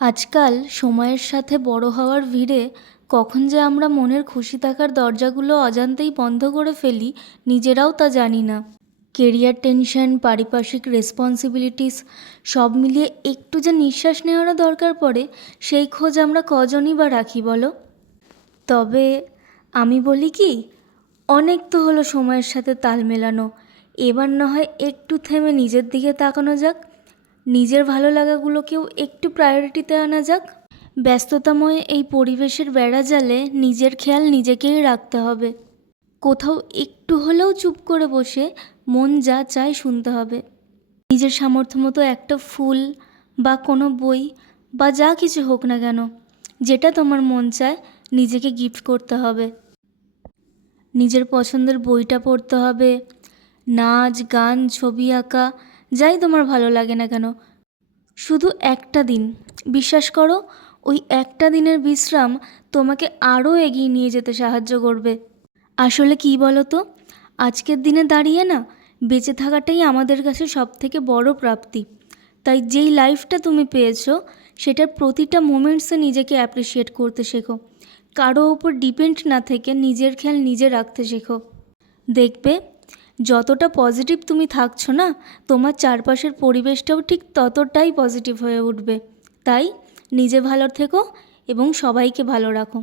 আজকাল সময়ের সাথে বড় হওয়ার ভিড়ে কখন যে আমরা মনের খুশি থাকার দরজাগুলো অজান্তেই বন্ধ করে ফেলি, নিজেরাও তা জানি না। কেরিয়ার টেনশন, পারিপার্শ্বিক রেসপন্সিবিলিটিস সব মিলিয়ে একটু যে নিঃশ্বাস নেওয়ারও দরকার পড়ে, সেই খোঁজ আমরা কজনই বা রাখি বলো? তবে আমি বলি কি, অনেক তো হলো সময়ের সাথে তাল মেলানো, এবার না হয় একটু থেমে নিজের দিকে তাকানো যাক, নিজের ভালো লাগাগুলোকেও একটু প্রায়োরিটিতে আনা যাক। ব্যস্ততাময় এই পরিবেশের বেড়াজালে নিজের খেয়াল নিজেকেই রাখতে হবে। কোথাও একটু হলেও চুপ করে বসে মন যা চায় শুনতে হবে। নিজের সামর্থ্য মতো একটা ফুল বা কোনো বই বা যা কিছু হোক না কেন, যেটা তোমার মন চায় নিজেকে গিফট করতে হবে। নিজের পছন্দের বইটা পড়তে হবে, নাচ, গান, ছবি আঁকা, যাই তোমার ভালো লাগে না কেন, শুধু একটা দিন, বিশ্বাস করো, ওই একটা দিনের বিশ্রাম তোমাকে আরও এগিয়ে নিয়ে যেতে সাহায্য করবে। আসলে কী বলো তো, আজকের দিনে দাঁড়িয়ে না, বেঁচে থাকাটাই আমাদের কাছে সবথেকে বড় প্রাপ্তি। তাই যেই লাইফটা তুমি পেয়েছো, সেটার প্রতিটা মোমেন্টসে নিজেকে অ্যাপ্রিসিয়েট করতে শেখো। কারো ওপর ডিপেন্ড না থেকে নিজের খেয়াল নিজে রাখতে শেখো। দেখবে যতটা পজিটিভ তুমি থাকছো না, তোমার চারপাশের পরিবেশটাও ঠিক ততটাই পজিটিভ হয়ে উঠবে। তাই নিজে ভালো থেকো এবং সবাইকে ভালো রাখো।